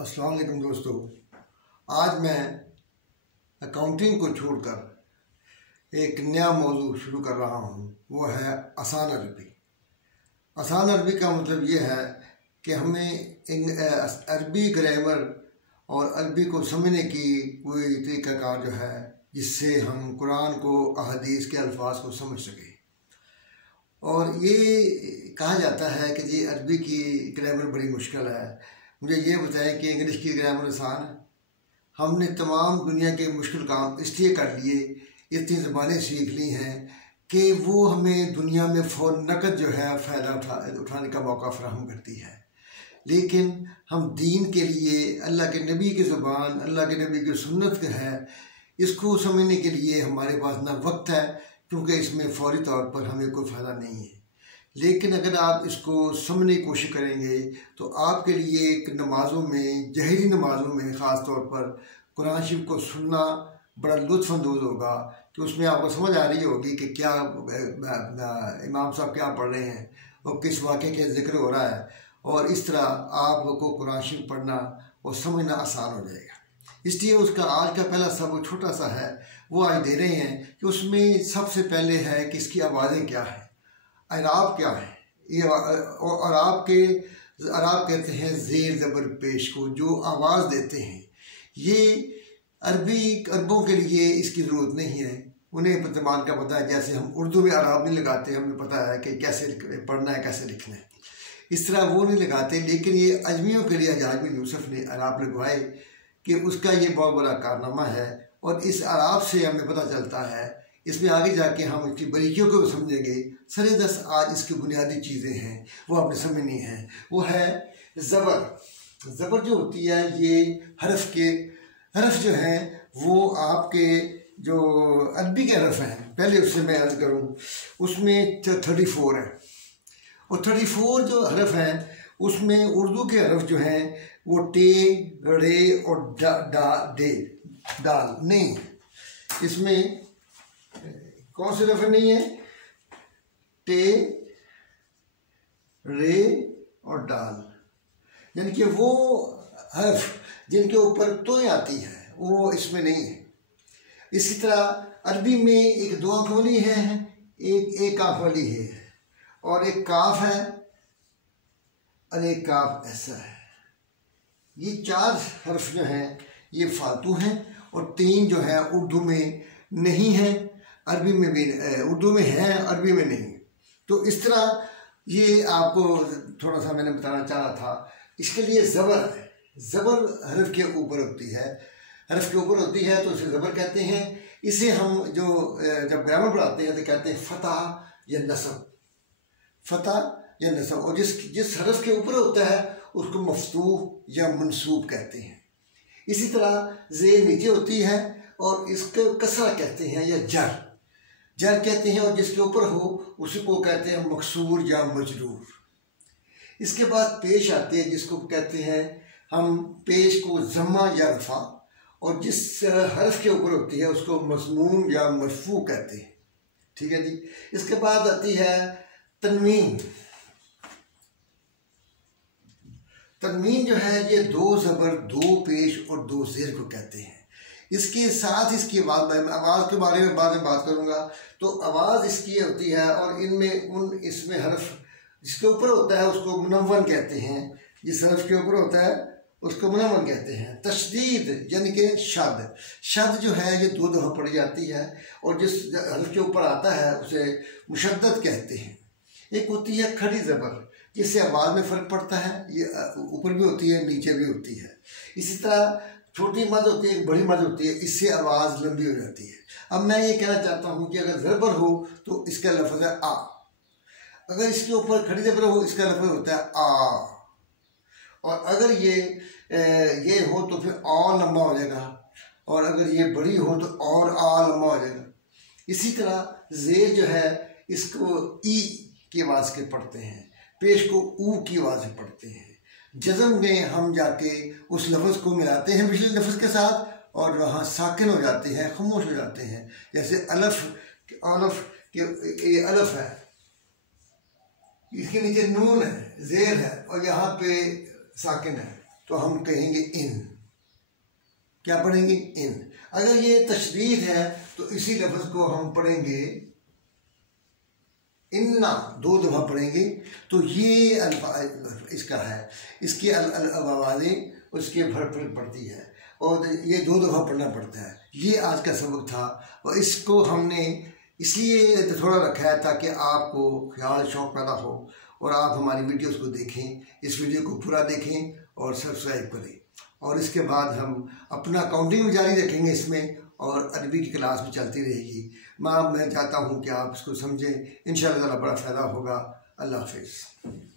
अस्सलाम वालेकुम दोस्तों। आज मैं अकाउंटिंग को छोड़कर एक नया मौजू शुरू कर रहा हूँ, वो है आसान अरबी। आसान अरबी का मतलब ये है कि हमें अरबी ग्रामर और अरबी को समझने की कोई तरीक़ाकार जो है जिससे हम कुरान को, अहदीस के अल्फाज को समझ सकें। और ये कहा जाता है कि जी अरबी की ग्रामर बड़ी मुश्किल है। मुझे ये बताएं कि इंग्लिश की ग्रामर आसान है। हमने तमाम दुनिया के मुश्किल काम इसलिए कर लिए, इतनी ज़बानें सीख ली हैं कि वो हमें दुनिया में फ़ौरन नकद जो है फ़ायदा उठाने का मौका फराहम करती है। लेकिन हम दीन के लिए अल्लाह के नबी की ज़ुबान, अल्लाह के नबी की सुन्नत है, इसको समझने के लिए हमारे पास ना वक्त है, क्योंकि इसमें फ़ौरी तौर पर हमें कोई फ़ायदा नहीं है। लेकिन अगर आप इसको समझने की कोशिश करेंगे तो आपके लिए एक नमाज़ों में, जहरी नमाज़ों में ख़ास तौर पर कुरान शरीफ को सुनना बड़ा लुत्फ़अंदोज़ होगा कि उसमें आपको समझ आ रही होगी कि क्या इमाम साहब क्या पढ़ रहे हैं और किस वाक़े का ज़िक्र हो रहा है, और इस तरह आपको कुरान शरीफ पढ़ना और समझना आसान हो जाएगा। इसलिए उसका आज का पहला सबक छोटा सा है, वो आज दे रहे हैं कि उसमें सबसे पहले है कि इसकी आवाज़ें क्या हैं, अराब क्या है। ये और अराब कहते हैं ज़ेर ज़बर पेश को, जो आवाज़ देते हैं। ये अरबों के लिए इसकी ज़रूरत नहीं है, उन्हें ज़बान का पता है। जैसे हम उर्दू में अराब नहीं लगाते, हमें पता है कि कैसे पढ़ना है, कैसे लिखना है, इस तरह वो नहीं लगाते। लेकिन ये अजमियों के लिए हज्जाज बिन यूसुफ ने अराब लगवाए कि उसका ये बहुत बड़ा कारनामा है। और इस अराब से हमें पता चलता है, इसमें आगे जाके हम इसकी बारीकियों को समझेंगे। सरे दस आज इसकी बुनियादी चीज़ें हैं वो आपने समझनी है। वो है ज़बर। ज़बर जो होती है, ये हरफ जो हैं वो आपके जो अरबी के हरफ हैं, पहले उससे मैं अर्ज़ करूँ, उसमें 34 है। और 34 जो हरफ हैं उसमें उर्दू के हरफ जो हैं वो टे, रे और दाल नहीं। इसमें कौन से लफ्ज़ नहीं है? टे, रे और डाल, यानी कि वो हर्फ जिनके ऊपर तोय आती है वो इसमें नहीं है। इसी तरह अरबी में एक दो आँख वाली है, एक आँख वाली है, और एक काफ है और एक काफ ऐसा है। ये 4 हर्फ जो हैं ये फालतू हैं, और 3 जो है उर्दू में नहीं है, अरबी में भी उर्दू में है, अरबी में नहीं। तो इस तरह ये आपको थोड़ा सा मैंने बताना चाह रहा था। इसके लिए ज़बर हरफ के ऊपर होती है, हरफ के ऊपर होती है तो उसे ज़बर कहते हैं। इसे हम जब ग्रामर पढ़ाते हैं तो कहते हैं फ़तह या नसब, फ़तह या नसब। और जिस हरफ के ऊपर होता है उसको मफ्तूह या मनसूब कहते हैं। इसी तरह ज़ेर नीचे होती है और इसको कसरा कहते हैं या जर कहते हैं, और जिसके ऊपर हो उसी को कहते हैं मकसूर या मजरूर। इसके बाद पेश आते हैं, जिसको कहते हैं हम पेश को ज़म्मा या रफ़ा, और जिस हर्फ के ऊपर होती है उसको मज़मूम या मरफू कहते हैं। ठीक है जी। इसके बाद आती है तनवीन। तनवीन जो है ये 2 ज़बर, 2 पेश और 2 ज़ेर को कहते हैं। इसके साथ इसकी आवाज़ के बारे में बाद में बात करूँगा। तो आवाज़ इसकी होती है, और इसमें हरफ जिसके ऊपर होता है उसको मुनव्वन कहते हैं, जिस हरफ के ऊपर होता है उसको मुनव्वन कहते हैं। तशदीद यानी कि शद जो है ये 2 दफ़ा पड़ी जाती है, और जिस हरफ के ऊपर आता है उसे मुशद्दद कहते हैं। एक होती है खड़ी ज़बर, जिससे आवाज़ में फ़र्क पड़ता है, ये ऊपर भी होती है नीचे भी होती है। इसी तरह छोटी मद होती है, बड़ी मद होती है, इससे आवाज़ लंबी हो जाती है। अब मैं ये कहना चाहता हूँ कि अगर ज़बर हो तो इसका लफ्ज़ है आ, अगर इसके ऊपर खड़ी ज़बर हो इसका लफ्ज़ होता है आ, और अगर ये हो तो फिर आ लंबा हो जाएगा, और अगर ये बड़ी हो तो और आ लंबा हो जाएगा। इसी तरह ज़ेर जो है इसको ई की आवाज़ के पढ़ते हैं, पेश को ऊ की आवाज़ से पढ़ते हैं। जज़म में हम जाके उस लफ्ज़ को मिलाते हैं पिछले लफ्ज़ के साथ, और वहाँ साकिन हो जाते हैं, खामोश हो जाते हैं। जैसे ये अलफ है, इसके नीचे नून है, ज़ेर है, और यहाँ पे साकिन है, तो हम कहेंगे इन। क्या पढ़ेंगे? इन। अगर ये तशरीह है तो इसी लफ्ज़ को हम पढ़ेंगे इन्ना, 2 दफ़ा पढ़ेंगे। तो ये अल्फाज इसका है, इसकी आवाज़ें उसके फर्क पड़ती है और ये 2 दफ़ा पढ़ना पड़ता है। ये आज का सबक था और इसको हमने इसलिए थोड़ा रखा है ताकि आपको ख्याल शौक़ पैदा हो और आप हमारी वीडियोस को देखें। इस वीडियो को पूरा देखें और सब्सक्राइब करें और इसके बाद हम अपना काउंटिंग भी जारी रखेंगे इसमें और अरबी की क्लास भी चलती रहेगी। मैं चाहता हूँ कि आप इसको समझें, इंशाअल्लाह बड़ा फ़ायदा होगा। अल्लाह हाफ़िज़।